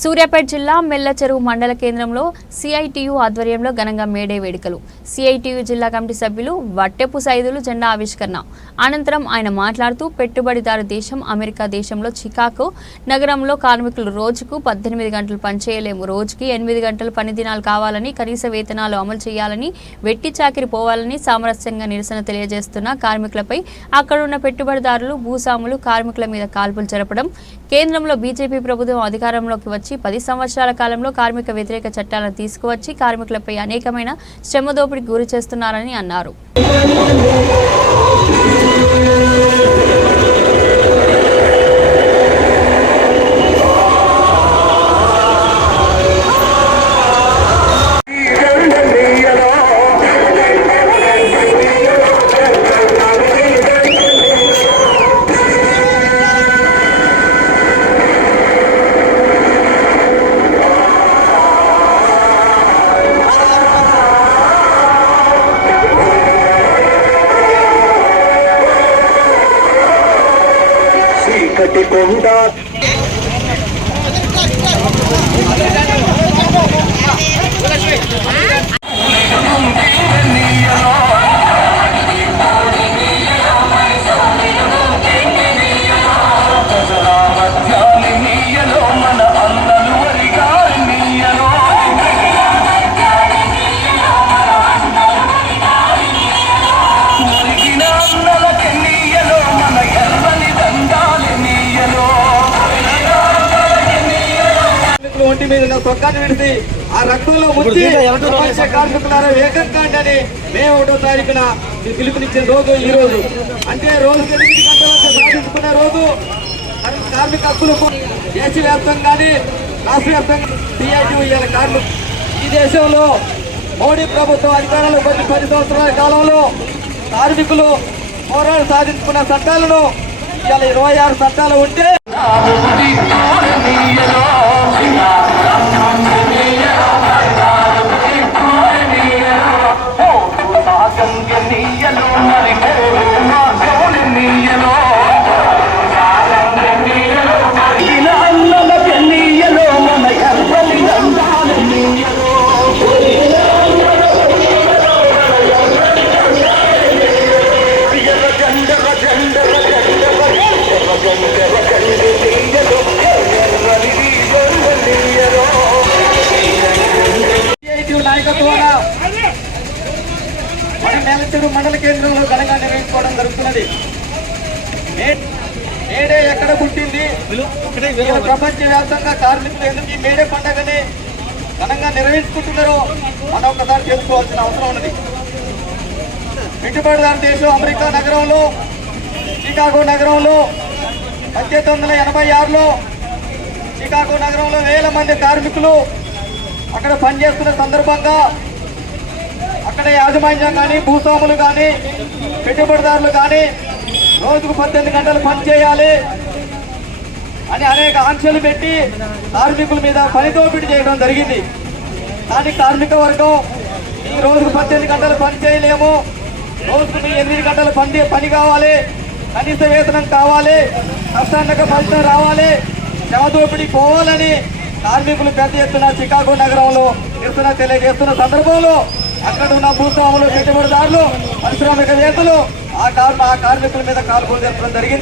సూర్యాపేట జిల్లా మెల్లచెరువు మండల కేంద్రంలో సిఐటియు ఆధ్వర్యంలో ఘనంగా మేడే వేడుకలు. సిఐటియు జిల్లా కమిటీ సభ్యులు వట్టెపు సైదులు జెండా ఆవిష్కరణ. అనంతరం ఆయన మాట్లాడుతూ పెట్టుబడిదారు దేశం అమెరికా దేశంలో చికాగో నగరంలో కార్మికులు రోజుకు పద్దెనిమిది గంటలు పనిచేయలేము రోజుకి ఎనిమిది గంటలు పని దినాలు కావాలని కనీస వేతనాలు అమలు చేయాలని వెట్టి చాకిరి పోవాలని సామరస్యంగా నిరసన తెలియజేస్తున్న కార్మికులపై అక్కడున్న పెట్టుబడిదారులు భూస్వాములు కార్మికుల మీద కాల్పులు జరపడం కేంద్రంలో బీజేపీ ప్రభుత్వం అధికారంలోకి వచ్చి పది సంవత్సరాల కాలంలో కార్మిక వ్యతిరేక చట్టాలను తీసుకువచ్చి కార్మికులపై అనేకమైన శ్రమదోపిడికి గురి చేస్తున్నారని అన్నారు. చీకటి కొండ మీద ఉన్న సొక్కాన్ని విడిచి ఆ రక్తంలో ముంచి ప్రపంచ కార్మికులారా ఏకం కాండి అని మే ఒకటో తారీఖున ఈ పిలుపునిచ్చిన రోజు ఈ రోజు. అంటే రోజుకి ఎనిమిది గంటలకు సాధించుకునే రోజు. కార్మిక హక్కులు దేశవ్యాప్తంగానే రాష్ట్ర వ్యాప్తంగా సిఐటి ఇవాళ కార్మిక. ఈ దేశంలో మోడీ ప్రభుత్వం అధికారంలో కొన్ని పది సంవత్సరాల కాలంలో కార్మికులు పోరాడు సాధించుకున్న చట్టాలను ఇవాళ ఇరవై ఆరు చట్టాలు ఉంటే మేలచెరు మండల కేంద్రంలో ఘనంగా నిర్వహించుకోవడం జరుగుతున్నది. మేడే ఎక్కడ పుట్టింది? ప్రపంచ వ్యాప్తంగా కార్మికులు ఎందుకు ఈ మేడే పండుగని ఘనంగా నిర్వహించుకుంటున్నారో మనం ఒకసారి తెలుసుకోవాల్సిన అవసరం ఉన్నది. పెట్టుబడిదారు దేశం అమెరికా నగరంలో చికాగో నగరంలో పద్దెనిమిది వందల ఎనభై ఆరులో చికాగో నగరంలో వేల మంది కార్మికులు అక్కడ పనిచేస్తున్న సందర్భంగా అక్కడ యాజమాన్యం కానీ భూస్వాములు కానీ పెట్టుబడిదారులు కానీ రోజుకు పద్దెనిమిది గంటలు పని చేయాలి అని అనేక ఆంక్షలు పెట్టి కార్మికుల మీద పని దోపిడీ చేయడం జరిగింది. కానీ కార్మిక వర్గం ఈ రోజుకు పద్దెనిమిది గంటలు పని చేయలేము. రోజుకు మీ ఎనిమిది గంటలు పని పని కావాలి. కనీస వేతనం కావాలి. కష్టాన్నక ఫలితం రావాలి. శవదోపిడి పోవాలని కార్మికులు పెద్ద ఎత్తున చికాగో నగరంలో నిరసన తెలియజేస్తున్న సందర్భంలో అక్కడ ఉన్న భూస్వాములు పెట్టుబడిదారులు పారిశ్రామికవేత్తలు ఆ కార్ ఆ కార్మికుల మీద కాల్పులు జరపడం జరిగింది.